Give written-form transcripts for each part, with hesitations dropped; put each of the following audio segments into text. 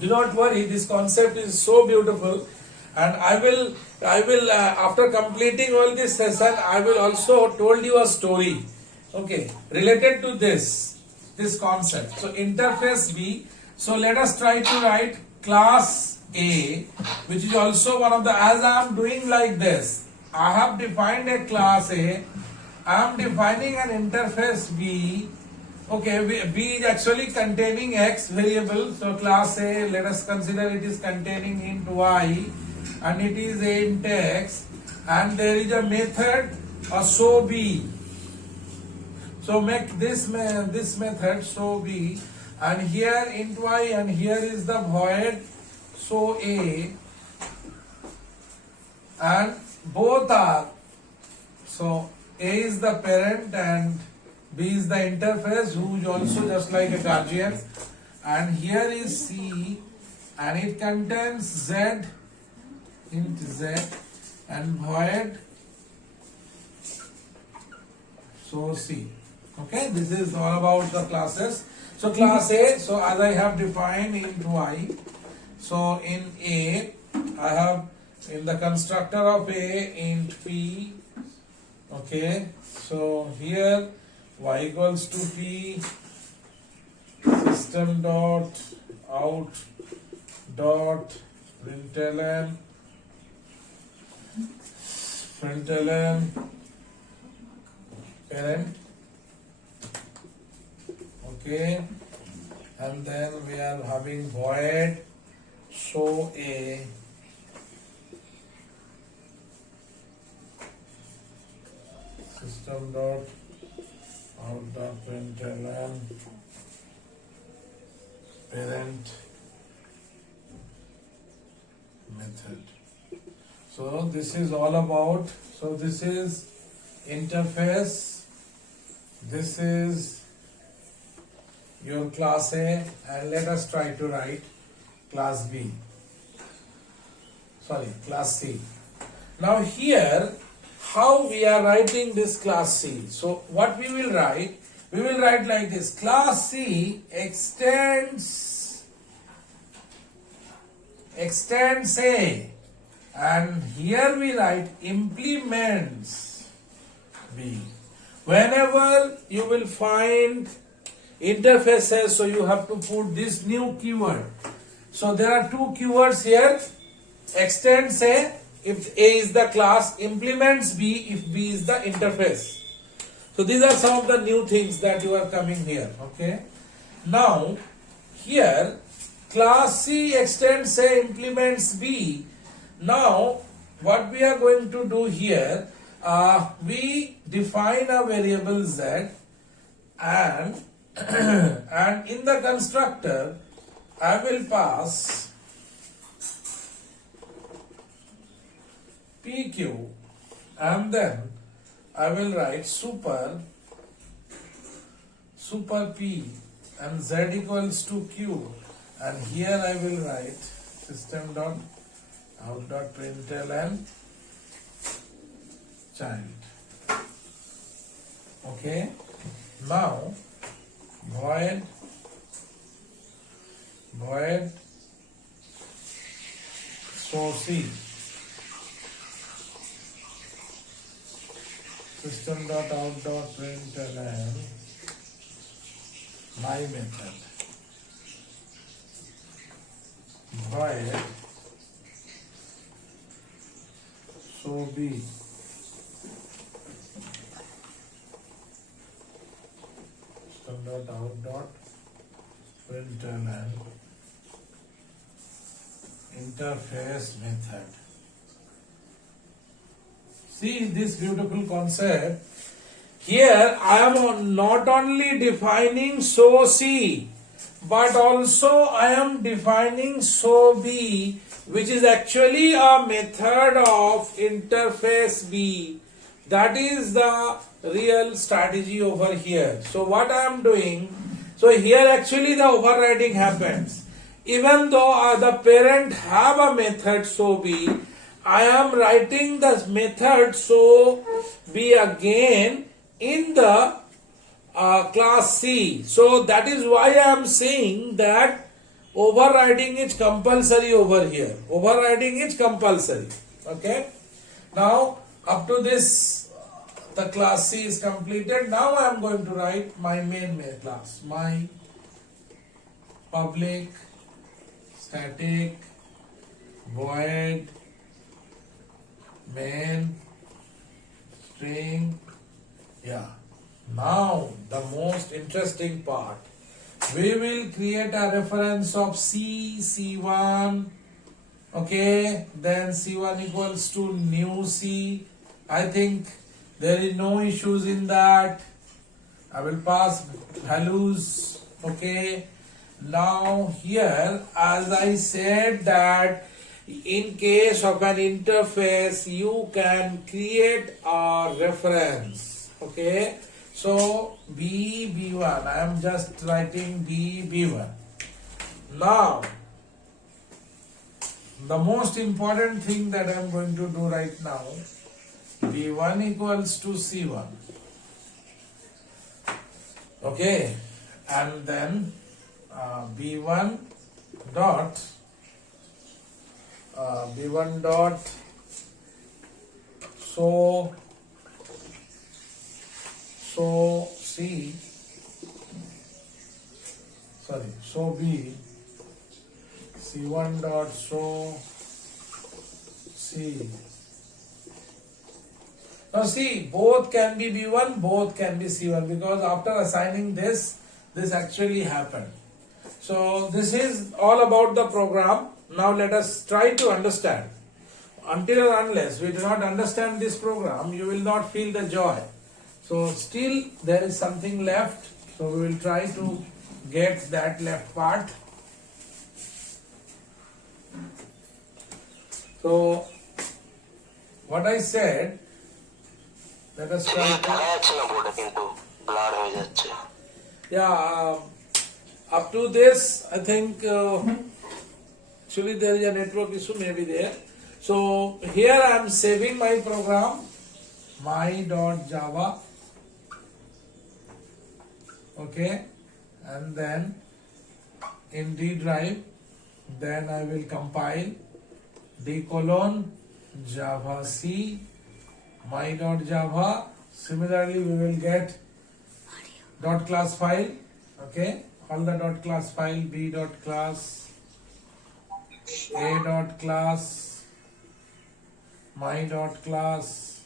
Do not worry, this concept is so beautiful, and I will after completing all this session, I will also told you a story, okay, related to this concept. So interface B. So let us try to write class A, which is also one of the, as I am doing like this, I have defined a class A, I am defining an interface B. Okay, B is actually containing X variable. So class A, let us consider it is containing int Y, and it is a int X, and there is a method show B. So make this method show B, and here int Y, and here is the void show A, and both are, so A is the parent and B is the interface, who is also just like a guardian, and here is C, and it contains Z, int Z, and void so C. Okay, this is all about the classes. So class A, so as I have defined int Y, so in A I have in the constructor of A int P. Okay, so here Y equals to P, system dot out dot println parent. Okay, and then we are having void show A, system dot out dot println parent method. So this is all about, so this is interface, this is your class A, and let us try to write class B, class C. Now here, how we are writing this class C? So what we will write like this: class C extends A, and here we write implements B. Whenever you will find interfaces, so you have to put this new keyword. So there are two keywords here: extends A if A is the class, implements B if B is the interface. So these are some of the new things that you are coming here. Okay, now here class C extends A, implements B. Now what we are going to do here, we define a variable Z, and and in the constructor I will pass PQ, and then I will write super P, and Z equals to Q, and here I will write system dot out dot println child. Okay, now void show C, system dot out dot println my method, void show B, system dot out dot println interface method. See this beautiful concept. Here I am not only defining show C, but also I am defining show B, which is actually a method of interface B. That is the real strategy over here. So what I am doing, so here actually the overriding happens. Even though the parent have a method show B, I am writing the method show B again in the class C. So that is why I am saying that overriding is compulsory over here. Overriding is compulsory. Okay. Now up to this the class C is completed. Now I am going to write my main class. My public static void main string. Yeah. Now the most interesting part. We will create a reference of C1. Okay, then C1 equals to new C. I think there is no issues in that. I will pass values. Okay. Now here, as I said that in case of an interface, you can create a reference. Okay. So B1, I am just writing B1. Now, the most important thing that I am going to do right now, B1 equals to C1. Okay, and then B1 dot so C, sorry, so B, C1 dot so C. Now see, both can be B1, both can be C1, because after assigning this actually happened. So this is all about the program. Now let us try to understand. Until or unless we do not understand this program, you will not feel the joy. So still there is something left. So we will try to get that left part. So what I said, let us try to, yeah, up to this I think actually there is a network issue maybe there. So here I am saving my program, my.java. Okay, and then in D drive, then I will compile d:\java c my.java. Similarly, we will get dot class file. Okay, all the dot class file, b dot class, a dot class, my dot class.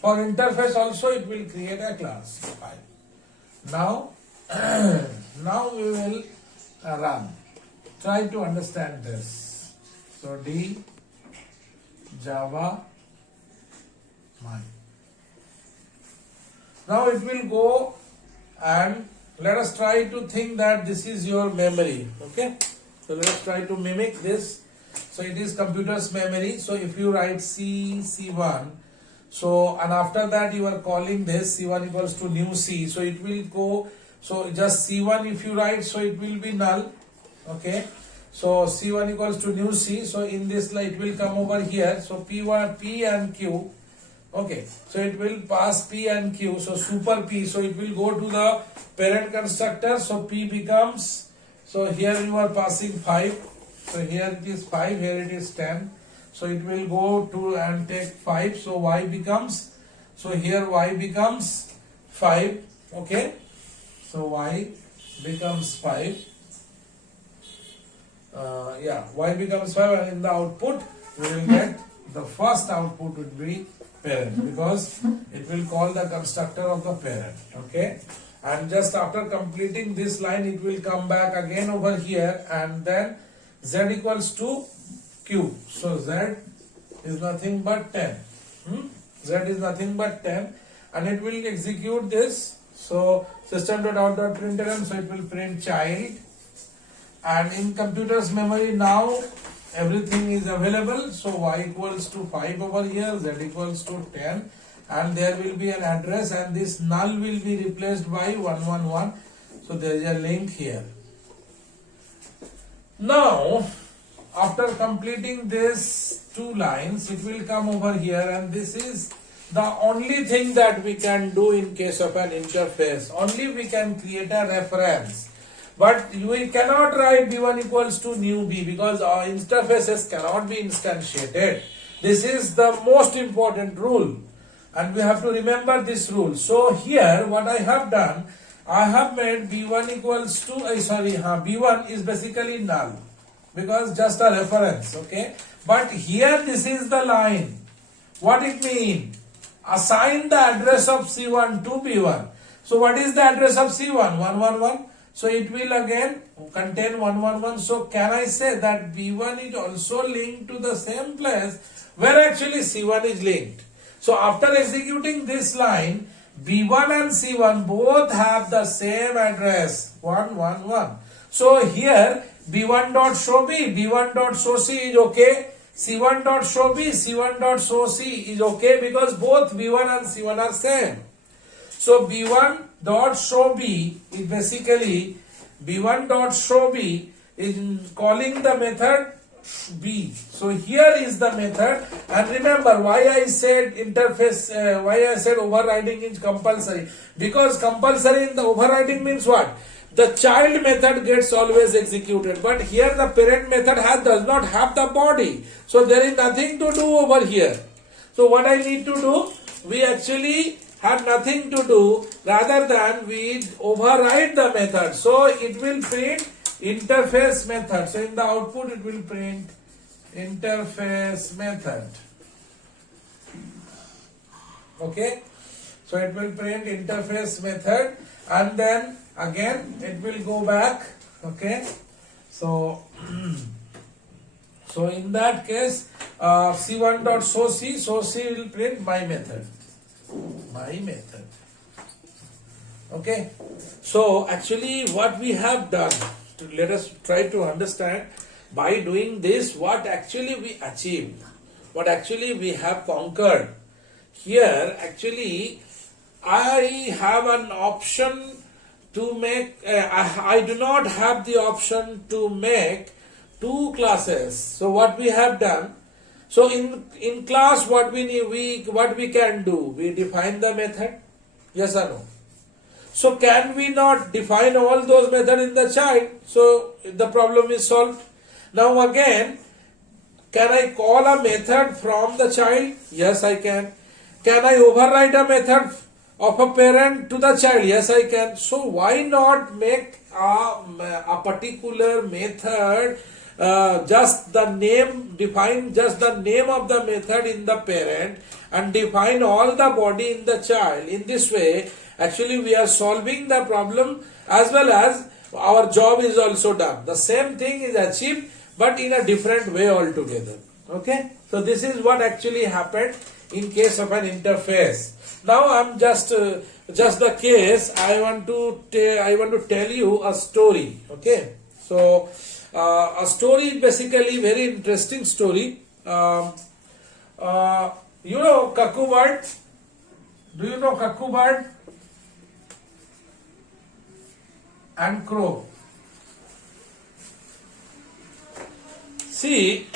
For interface also it will create a class file. Now, now we will run. Try to understand this. So D Java my. Now it will go and let us try to think that this is your memory. Okay. So let us try to mimic this. So it is computer's memory. So if you write C1. So, and after that you are calling this C1 equals to new C. So it will go, so just C1 if you write, so it will be null. Okay. So C1 equals to new C. So in this line it will come over here. So P1, P and Q. Okay. So it will pass P and Q. So super P. So it will go to the parent constructor. So P becomes, so here you are passing 5. So here it is 5, here it is 10. So it will go to and take 5. So y becomes, so here y becomes 5. Okay. So y becomes 5. Yeah, y becomes 5, and in the output we will get the first output would be parent, because it will call the constructor of the parent. Okay. And just after completing this line, it will come back again over here, and then z equals to Q. So Z is nothing but 10. Z is nothing but 10, and it will execute this. So system.out.println, so it will print child, and in computer's memory now everything is available. So y equals to 5 over here, z equals to 10, and there will be an address, and this null will be replaced by 111. So there is a link here. Now after completing this 2 lines, it will come over here, and this is the only thing that we can do in case of an interface. Only we can create a reference. But we cannot write B1 equals to new B because our interfaces cannot be instantiated. This is the most important rule, and we have to remember this rule. So here what I have done, I have made B1 equals to, B1 is basically null because just a reference, okay? But here this is the line. What it means? Assign the address of C1 to B1. So what is the address of C1? 111. So it will again contain 111. So can I say that B1 is also linked to the same place where actually C1 is linked? So after executing this line, B1 and C1 both have the same address, 111. So here B1 dot show B, B1 dot show C is okay. C1 dot show B, C1 dot show C is okay because both B1 and C1 are same. So B1 dot show B is basically B1 dot show B is calling the method B. So here is the method, and remember why I said interface, why I said overriding is compulsory, because compulsory in the overriding means what? The child method gets always executed, but here the parent method does not have the body, so there is nothing to do over here. So what I need to do, we actually have nothing to do rather than we override the method. So it will print interface method. So in the output it will print interface method. Okay. So it will print interface method, and then again it will go back. Okay. So so in that case C1 dot show C will print my method. My method. Okay. So actually what we have done, let us try to understand by doing this what actually we achieved, what actually we have conquered. Here actually I have an option to make, I do not have the option to make two classes. So what we have done, so in class what we can do, we define the method, yes or no? So can we not define all those methods in the child? So the problem is solved. Now again, can I call a method from the child? Yes, I can. Can I override a method of a parent to the child? Yes, I can. So why not make a particular method, just the name, define just the name of the method in the parent and define all the body in the child. In this way, actually we are solving the problem as well as our job is also done. The same thing is achieved but in a different way altogether. Okay. So this is what actually happened in case of an interface. Now I'm just the case. I want to tell you a story. Okay. So a story is basically very interesting story. You know cuckoo bird? Do you know cuckoo bird and crow? See,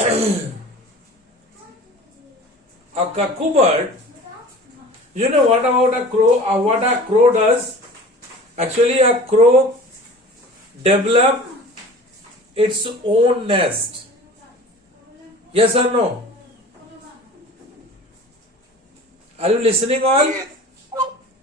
a cuckoo bird, you know what about a crow? What a crow does? Actually, a crow develops its own nest. Yes or no? Are you listening all?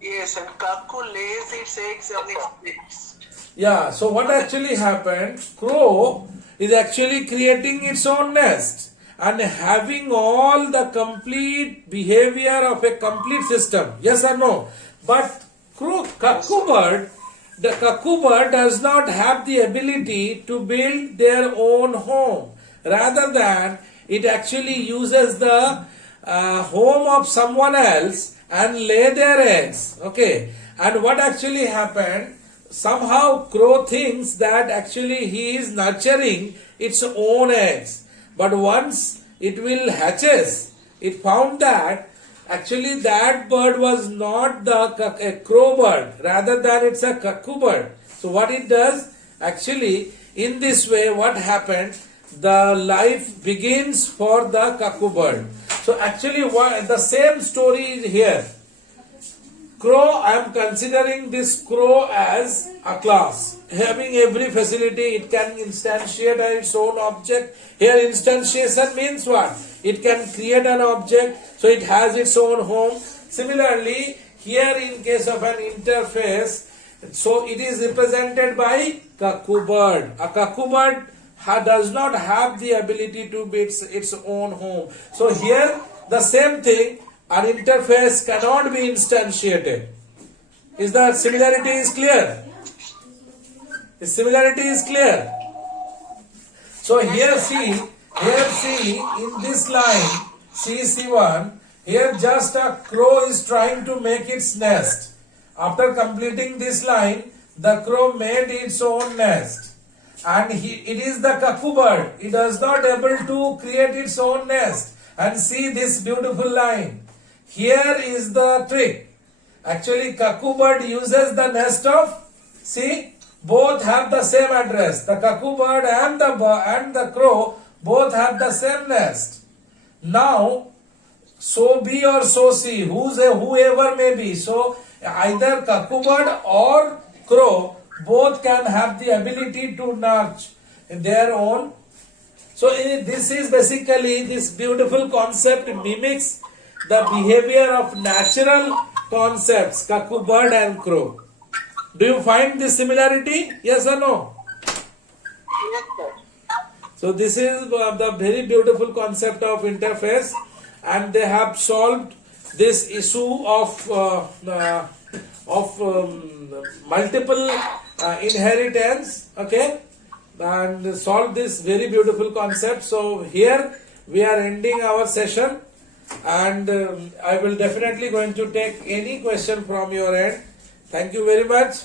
Yes, and cuckoo lays its eggs on its nest. Yeah, so what actually happened? Crow is actually creating its own nest and having all the complete behavior of a complete system. Yes or no? But cuckoo bird, the cuckoo bird does not have the ability to build their own home. Rather than it actually uses the home of someone else and lay their eggs. Okay. And what actually happened? Somehow crow thinks that actually he is nurturing its own eggs. But once it will hatches, it found that actually that bird was not a crow bird, rather than it's a cuckoo bird. So what it does, actually in this way what happened, the life begins for the cuckoo bird. So actually the same story is here. Crow, I am considering this crow as a class. Having every facility, it can instantiate its own object. Here instantiation means what? It can create an object, so it has its own home. Similarly, here in case of an interface, so it is represented by cuckoo bird. A cuckoo bird does not have the ability to be its own home. So here the same thing, an interface cannot be instantiated. Is the similarity is clear? The similarity is clear. So here see in this line CC1, here just a crow is trying to make its nest. After completing this line, the crow made its own nest, and it is the cuckoo bird. It is not able to create its own nest. And see this beautiful line. Here is the trick. Actually, cuckoo bird uses the nest of, see, both have the same address. The cuckoo bird and the crow both have the same nest. Now, so B or so C, whoever may be. So either cuckoo bird or crow both can have the ability to nurture their own. So this is basically, this beautiful concept mimics the behavior of natural concepts, cuckoo bird and crow. Do you find this similarity? Yes or no? Yes, sir. So this is the very beautiful concept of interface, and they have solved this issue of multiple inheritance, okay, and solve this very beautiful concept. So here we are ending our session, and I will definitely going to take any question from your end. Thank you very much.